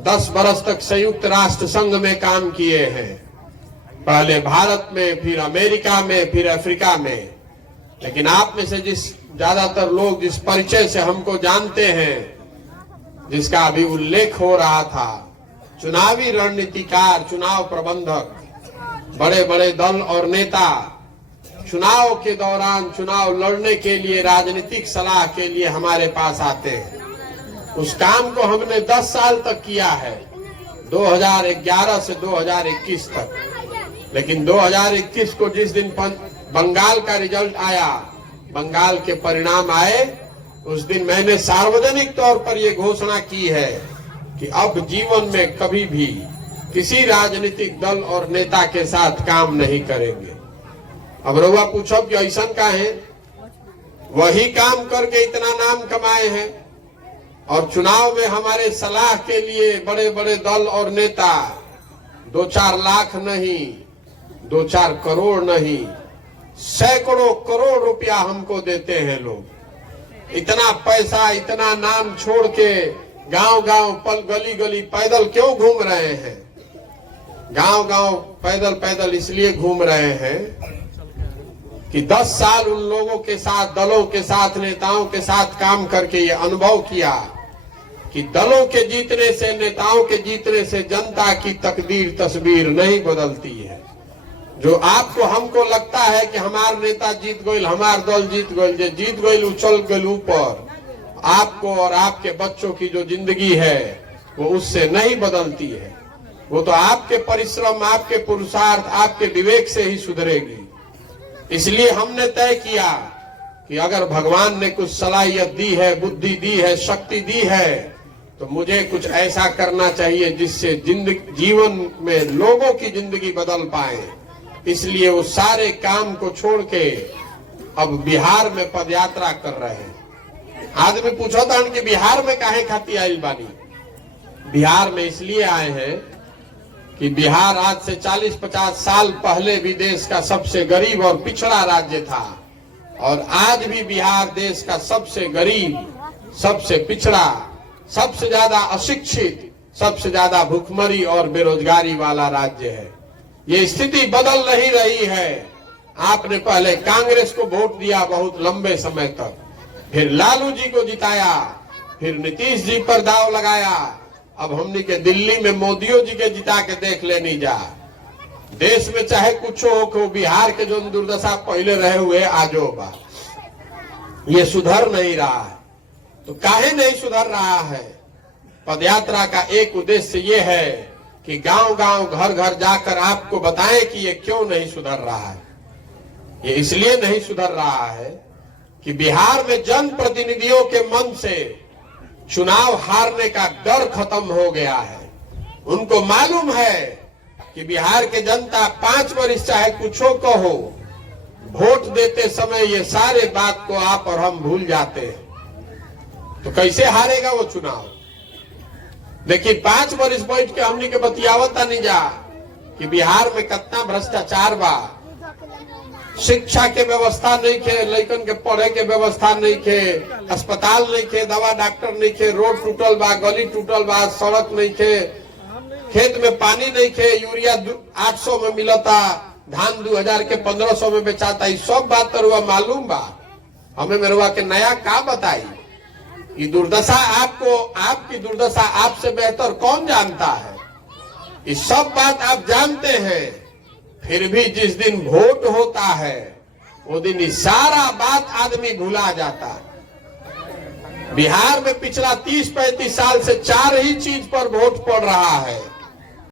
10 बरस तक संयुक्त राष्ट्र संघ में काम किए हैं, पहले भारत में, फिर अमेरिका में, फिर अफ्रीका में। लेकिन आप में से ज्यादातर लोग जिस परिचय से हमको जानते हैं, जिसका अभी उल्लेख हो रहा था, चुनावी रणनीतिकार, चुनाव प्रबंधक, बड़े बड़े दल और नेता चुनाव के दौरान चुनाव लड़ने के लिए राजनीतिक सलाह के लिए हमारे पास आते हैं। उस काम को हमने 10 साल तक किया है, 2011 से 2021 तक। लेकिन 2021 को जिस दिन बंगाल का रिजल्ट आया, बंगाल के परिणाम आए, उस दिन मैंने सार्वजनिक तौर पर यह घोषणा की है कि अब जीवन में कभी भी किसी राजनीतिक दल और नेता के साथ काम नहीं करेंगे। अब रउआ पूछो कि ऐसा का है, वही काम करके इतना नाम कमाए हैं और चुनाव में हमारे सलाह के लिए बड़े बड़े दल और नेता 2-4 लाख नहीं, 2-4 करोड़ नहीं, सैकड़ों करोड़ रुपया हमको देते हैं लोग। इतना पैसा, इतना नाम छोड़ के गांव गांव, गली गली पैदल क्यों घूम रहे हैं? गांव गांव पैदल पैदल इसलिए घूम रहे हैं कि 10 साल उन लोगों के साथ, दलों के साथ, नेताओं के साथ काम करके ये अनुभव किया कि दलों के जीतने से, नेताओं के जीतने से जनता की तकदीर, तस्वीर नहीं बदलती है। जो आपको, हमको लगता है कि हमार नेता जीत गए, हमार दल जीत गए, जो जीत गए उछल गए ऊपर, आपको और आपके बच्चों की जो जिंदगी है वो उससे नहीं बदलती है। वो तो आपके परिश्रम, आपके पुरुषार्थ, आपके विवेक से ही सुधरेगी। इसलिए हमने तय किया कि अगर भगवान ने कुछ सलाहियत दी है, बुद्धि दी है, शक्ति दी है, तो मुझे कुछ ऐसा करना चाहिए जिससे जीवन में लोगों की जिंदगी बदल पाए। इसलिए वो सारे काम को छोड़ के अब बिहार में पदयात्रा कर रहे हैं। आदमी पूछा था कि बिहार में काहे खाती आइल बानी? बिहार में इसलिए आए हैं कि बिहार आज से 40-50 साल पहले भी देश का सबसे गरीब और पिछड़ा राज्य था, और आज भी बिहार देश का सबसे गरीब, सबसे पिछड़ा, सबसे ज्यादा अशिक्षित, सबसे ज्यादा भूखमरी और बेरोजगारी वाला राज्य है। ये स्थिति बदल नहीं रही है। आपने पहले कांग्रेस को वोट दिया बहुत लंबे समय तक, फिर लालू जी को जिताया, फिर नीतीश जी पर दाव लगाया, अब हमने के दिल्ली में मोदियो जी के जिता के देख लेनी जा। देश में चाहे कुछ हो को बिहार के जो दुर्दशा पहले रहे हुए आजो बा, ये सुधर नहीं रहा है। तो काहे नहीं सुधर रहा है? पदयात्रा का एक उद्देश्य ये है कि गांव गांव, घर घर जाकर आपको बताएं कि ये क्यों नहीं सुधर रहा है। ये इसलिए नहीं सुधर रहा है कि बिहार में जनप्रतिनिधियों के मन से चुनाव हारने का डर खत्म हो गया है। उनको मालूम है कि बिहार के जनता 5 वर्ष चाहे कुछो कहो, वोट देते समय ये सारे बात को आप और हम भूल जाते हैं। तो कैसे हारेगा वो चुनाव? देखिए 5 वर्ष बैठ के हमने के बतियावता नहीं जा कि बिहार में कितना भ्रष्टाचार बा, शिक्षा के व्यवस्था नहीं खे, लड़कन के पढ़े के व्यवस्था नहीं खे, अस्पताल नहीं खे, दवा डॉक्टर नहीं खे, रोड टूटल बा, गली टूटल बा, सड़क नहीं खे, खेत में पानी नहीं खे, यूरिया 800 में मिलता, धान 2000 के 1500 में बेचाता। ये सब बात तो मालूम बा। हमें मेरुआ के नया का बताई? ये दुर्दशा आपको, आपकी दुर्दशा आपसे बेहतर कौन जानता है? ये सब बात आप जानते हैं, फिर भी जिस दिन वोट होता है वो दिन ये सारा बात आदमी भुला जाता है। बिहार में पिछला 30-35 साल से 4 ही चीज पर वोट पड़ रहा है।